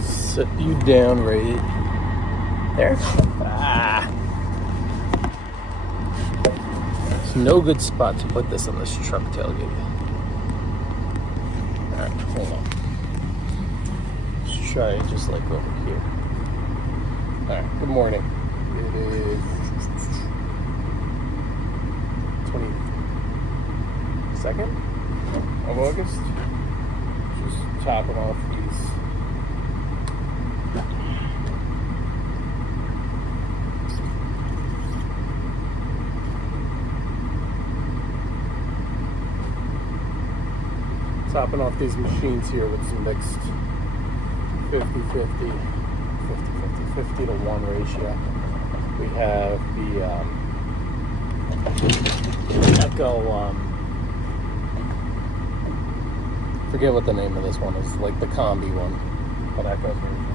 Set you down right there. There's no good spot to put this on this truck tailgate. Alright, hold on. Let's try it just like over here. Alright, good morning. It is 22nd of August. Just topping off these machines here with some mixed 50-50 to 1 ratio. We have the Echo, forget what the name of this one is, like the combi one, but Echo's version.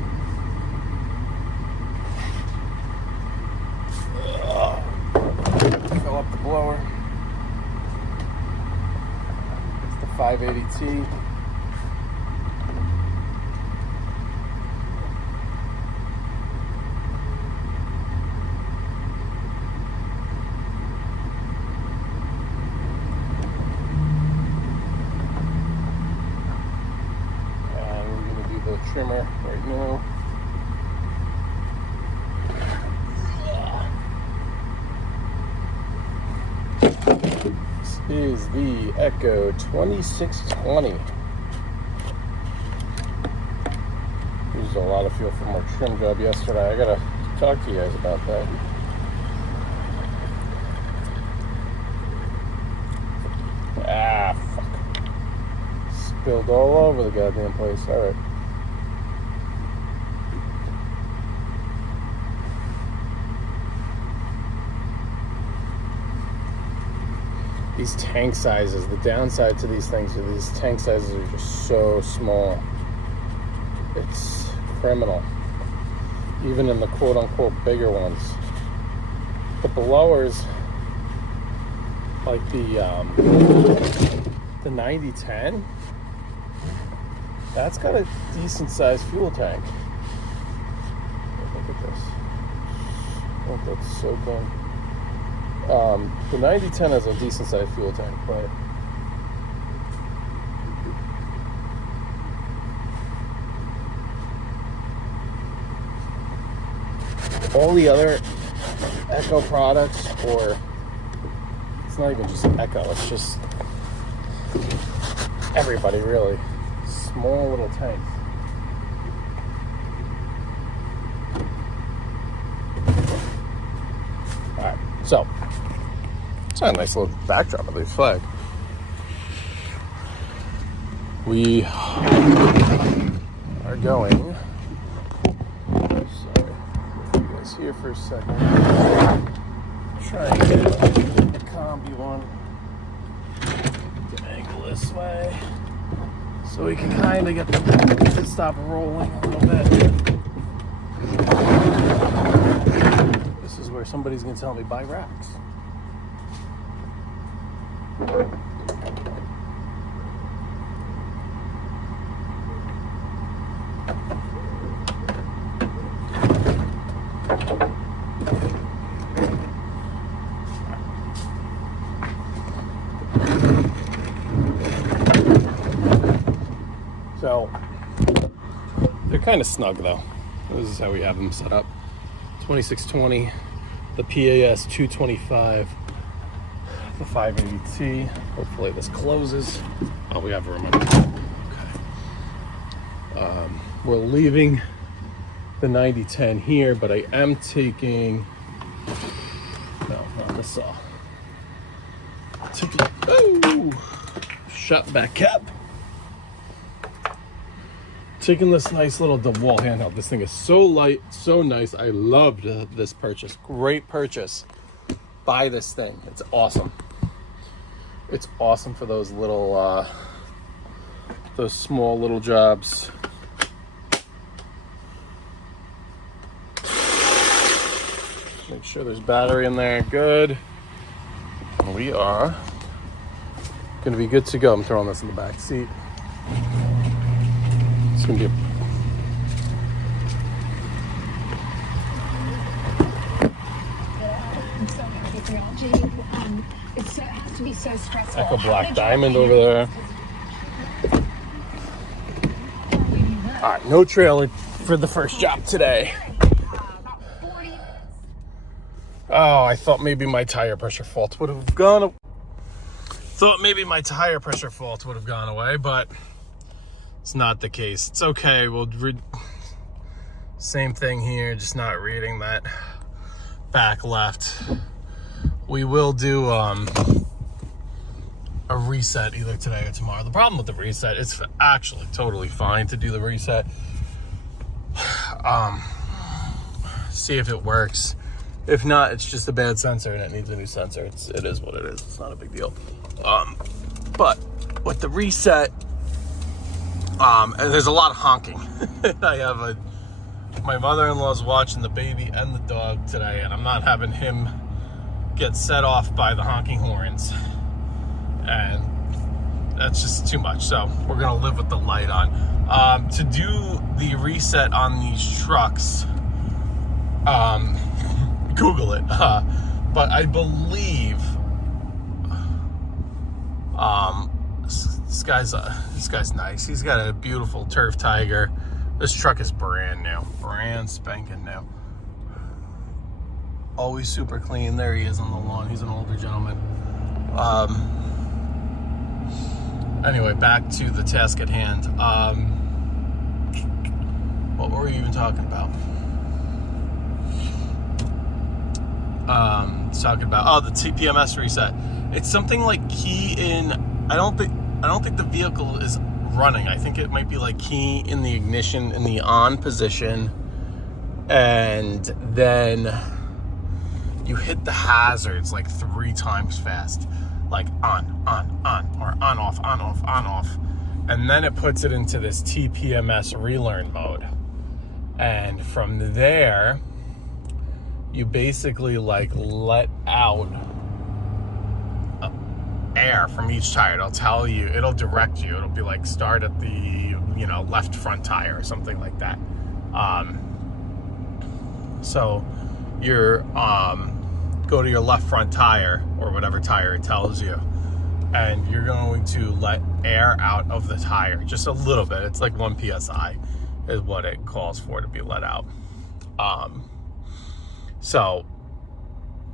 Fill up the blower. 580T. And we're going to do the trimmer right now. Is the Echo 2620. Used a lot of fuel from our trim job yesterday. I gotta talk to you guys about that. Ah, fuck. Spilled all over the goddamn place. Alright. These tank sizes, the downside to these things are these tank sizes are just so small. It's criminal. Even in the quote-unquote bigger ones. The blowers, like the 9010, that's got a decent sized fuel tank. Look at this. Oh, that's so good. The 9010 has a decent sized fuel tank, but all the other Echo products, or it's not even just Echo, it's just everybody really, small little tanks. Alright, so it's a nice little backdrop of this flag. We are going. Sorry, put you guys here for a second. Try and get the combi one to angle this way so we can kind of get the stop rolling a little bit. This is where somebody's going to tell me buy racks. So they're kind of snug though. This is how we have them set up. 2620, the PAS 225, the 580T. Hopefully this closes. Oh, we have room. Okay. We're leaving the 9010 here, but I am taking, no, not the saw. Shut back cap. Taking this nice little DeWalt handheld. This thing is so light, so nice. I loved this purchase. Great purchase. Buy this thing. It's awesome. It's awesome for those little, those small little jobs. Make sure there's battery in there. Good. And we are gonna be good to go. I'm throwing this in the back seat. It's gonna be it has to be so stressful. Echo Black Diamond over there. All right, no trailer for the first job today. Oh, I thought maybe my tire pressure fault would have gone. Thought maybe my tire pressure fault would have gone away, but it's not the case. It's okay. We'll read. Same thing here, just not reading that back left. We will do a reset either today or tomorrow. The problem with the reset, it's actually totally fine to do the reset. See if it works. If not, it's just a bad sensor and it needs a new sensor. It is what it is. It's not a big deal. But with the reset, there's a lot of honking. I have my mother-in-law's watching the baby and the dog today, and I'm not having him get set off by the honking horns. And that's just too much. So we're gonna live with the light on. To do the reset on these trucks, Google it. But I believe this guy's nice. He's got a beautiful Turf Tiger. This truck is brand new, brand spanking new. Always super clean. There he is on the lawn. He's an older gentleman. Anyway, back to the task at hand. What were we even talking about? Talking about the TPMS reset. It's something like key in. I don't think the vehicle is running. I think it might be like key in the ignition in the on position, and then you hit the hazards like 3 times fast, like on, or on, off, and then it puts it into this TPMS relearn mode, and from there you basically like let out air from each tire. It'll tell you, it'll direct you. It'll be like start at the left front tire or something like that. So you're go to your left front tire or whatever tire it tells you, and you're going to let air out of the tire just a little bit. It's like 1 psi is what it calls for to be let out. So,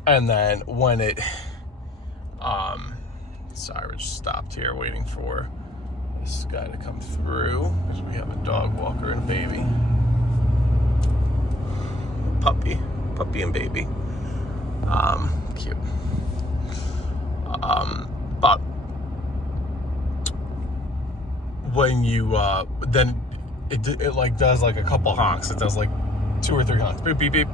and then when it sorry, we're just stopped here waiting for this guy to come through because we have a dog walker and a baby. Puppy and baby. Cute. But when you then it like does like a couple honks. It does like 2 or 3 honks. Beep beep beep.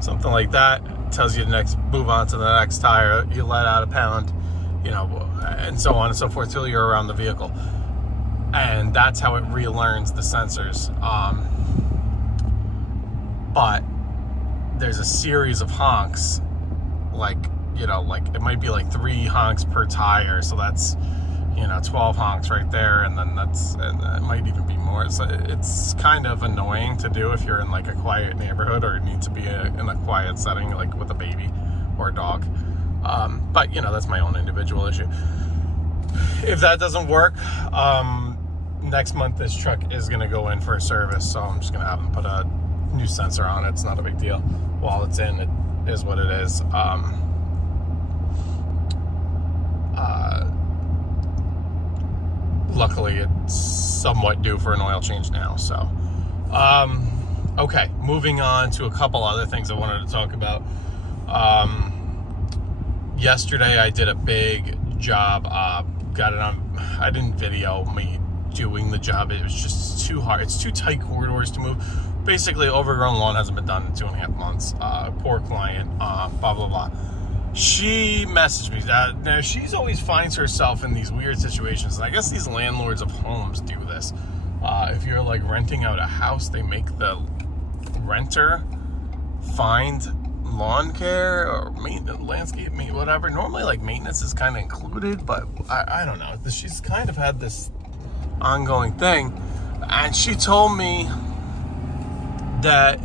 Something like that. It tells you to move on to the next tire. You let out a pound, and so on and so forth till you're around the vehicle. And that's how it relearns the sensors. But there's a series of honks, like it might be like 3 honks per tire, so that's 12 honks right there, and then it might even be more. So it's kind of annoying to do if you're in like a quiet neighborhood or need to be in a quiet setting, like with a baby or a dog. But that's my own individual issue. If that doesn't work, next month this truck is going to go in for a service, so I'm just going to have them put a new sensor on it. It's not a big deal. While it's in, it is what it is. Luckily, it's somewhat due for an oil change now. So, okay, moving on to a couple other things I wanted to talk about. Yesterday, I did a big job. Got it on. I didn't video me doing the job. It was just too hard. It's too tight corridors to move. Basically, overgrown lawn hasn't been done in 2.5 months. Poor client. Blah blah blah. She messaged me that now she's always finds herself in these weird situations, and I guess these landlords of homes do this. If you're like renting out a house, they make the renter find lawn care or maintenance, landscape, whatever. Normally, like, maintenance is kind of included, but I don't know. She's kind of had this ongoing thing, and she told me that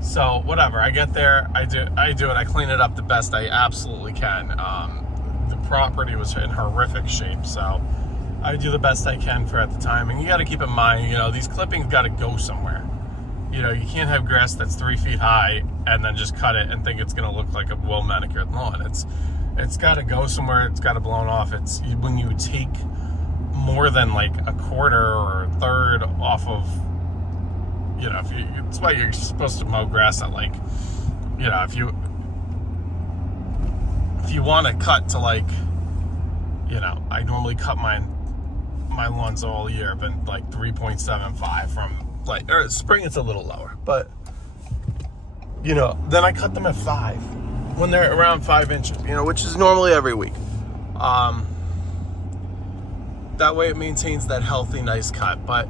so whatever, I get there, I do it, I clean it up the best I absolutely can. The property was in horrific shape, so I do the best I can for at the time. And you got to keep in mind, you know, these clippings got to go somewhere. You know, you can't have grass that's 3 feet high and then just cut it and think it's going to look like a well manicured lawn. It's got to go somewhere. It's got to blown off. It's when you take more than like a quarter or a third off of, you know, it's why you're supposed to mow grass at, like, you know, if you want to cut to, like, you know, I normally cut my lawns all year, but like 3.75 from, like, or spring it's a little lower, but, you know, then I cut them at 5 when they're around 5 inches, you know, which is normally every week. That way it maintains that healthy, nice cut. But,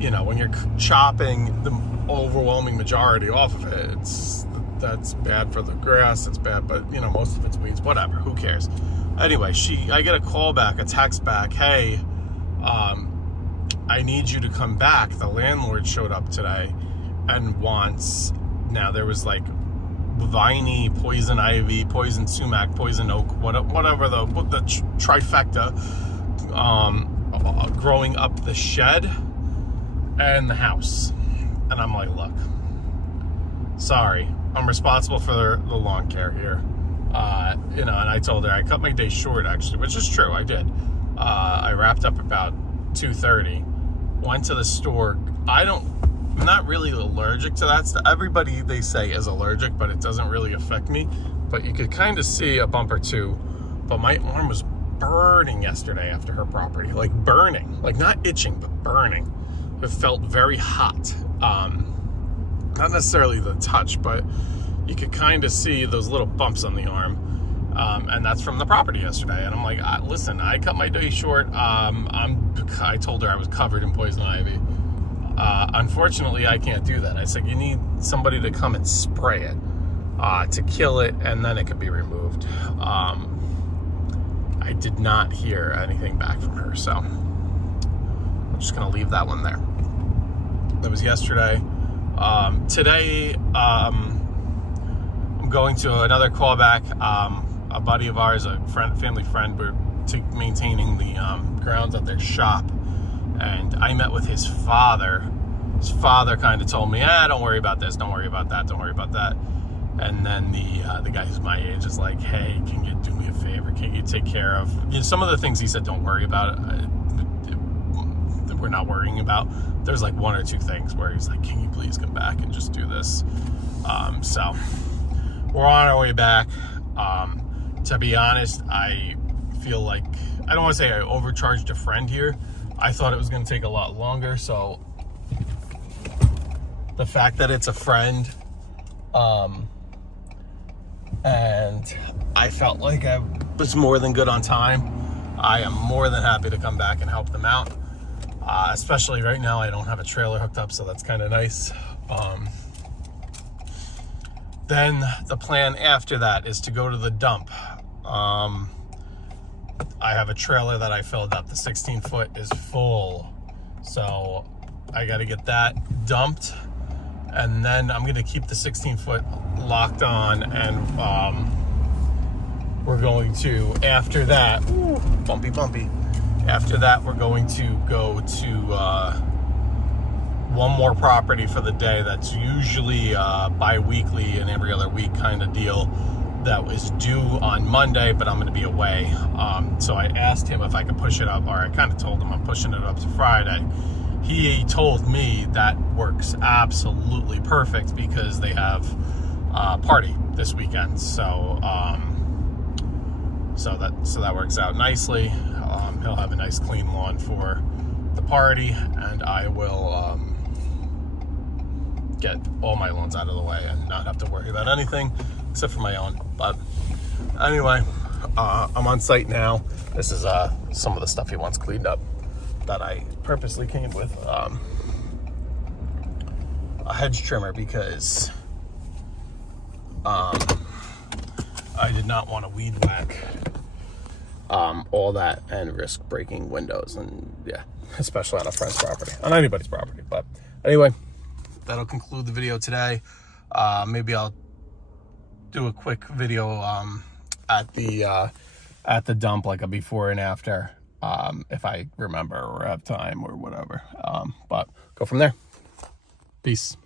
you know, when you're chopping the overwhelming majority off of it, that's bad for the grass. It's bad, but, you know, most of it's weeds, whatever, who cares? Anyway, I get a call back, a text back, hey, I need you to come back. The landlord showed up today and wants, now there was like viney, poison ivy, poison sumac, poison oak, whatever the trifecta, growing up the shed and the house. And I'm like, look, sorry, I'm responsible for the lawn care here. You know, and I told her I cut my day short, actually, which is true, I did. I wrapped up about 2:30, went to the store. I'm not really allergic to that stuff. Everybody, they say, is allergic, but it doesn't really affect me. But you could kind of see a bump or two. But my arm was burning yesterday after her property. Like burning. Like not itching, but burning. It felt very hot. Not necessarily the touch, but you could kind of see those little bumps on the arm. And that's from the property yesterday. And I'm like, listen, I cut my day short. I told her I was covered in poison ivy. Unfortunately, I can't do that. I said, you need somebody to come and spray it to kill it, and then it could be removed. I did not hear anything back from her, so I'm just going to leave that one there. That was yesterday. Today, I'm going to another callback. A buddy of ours, a family friend, we're maintaining the grounds at their shop. And I met with his father. His father kind of told me, don't worry about this, don't worry about that, don't worry about that. And then the guy who's my age is like, hey, can you do me a favor? Can you take care of, you know, some of the things he said don't worry about, that we're not worrying about. There's like 1 or 2 things where he's like, can you please come back and just do this? So we're on our way back. To be honest, I feel like, I don't want to say I overcharged a friend here. I thought it was going to take a lot longer, so the fact that it's a friend, and I felt like I was more than good on time, I am more than happy to come back and help them out. Especially right now, I don't have a trailer hooked up, so that's kind of nice. Then the plan after that is to go to the dump. I have a trailer that I filled up. The 16-foot is full. So I got to get that dumped. And then I'm going to keep the 16-foot locked on. And we're going to, after that, bumpy. After that, we're going to go to one more property for the day. That's usually bi-weekly and every other week kind of deal. That was due on Monday, but I'm going to be away. So I asked him if I could push it up, or I kind of told him I'm pushing it up to Friday. He told me that works absolutely perfect because they have a party this weekend. So that works out nicely. He'll have a nice clean lawn for the party, and I will get all my lawns out of the way and not have to worry about anything except for my own. But anyway, I'm on site now. This is some of the stuff he wants cleaned up. that I purposely came with a hedge trimmer because I did not want to weed whack all that and risk breaking windows, and yeah, especially on a friend's property, on anybody's property. But anyway, that'll conclude the video today. Maybe I'll do a quick video at the dump, like a before and after, if I remember or have time or whatever. But go from there. Peace.